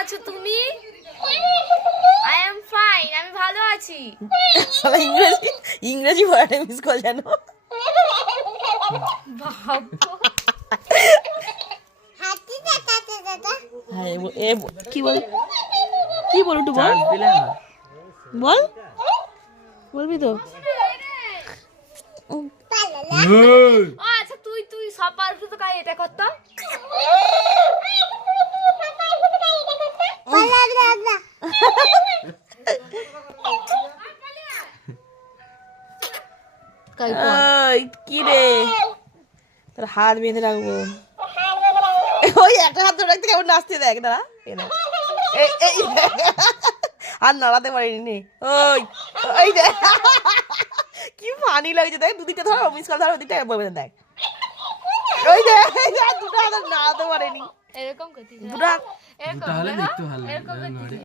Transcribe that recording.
আছো তুমি? I am fine, আমি ভালো আছি। ইংরেজি ওয়ার্ডে মিস কল জানো। কি বল একটু বল, বল, বলবি তো? আচ্ছা তুই সবার তো কাজ এটা করতো। কি রে, তোর হাত বেঁধে রাখবো। ওই একটা হাত ধরে রাখতে কেমন নাচতে দেখ, দাঁড়া আর নাড়াতে পারিনি। ওই ওই দেখ কি ফানি লাগছে, দেখ দুদিকটা ধর, মিস কল ধর, ওদিকটা বেঁধে দেখ। ওই দেখ দুটো হাত নাড়াতে পারেনি, এরকম করতে দুটো হাত এরকম দেখতে ভালো লাগে।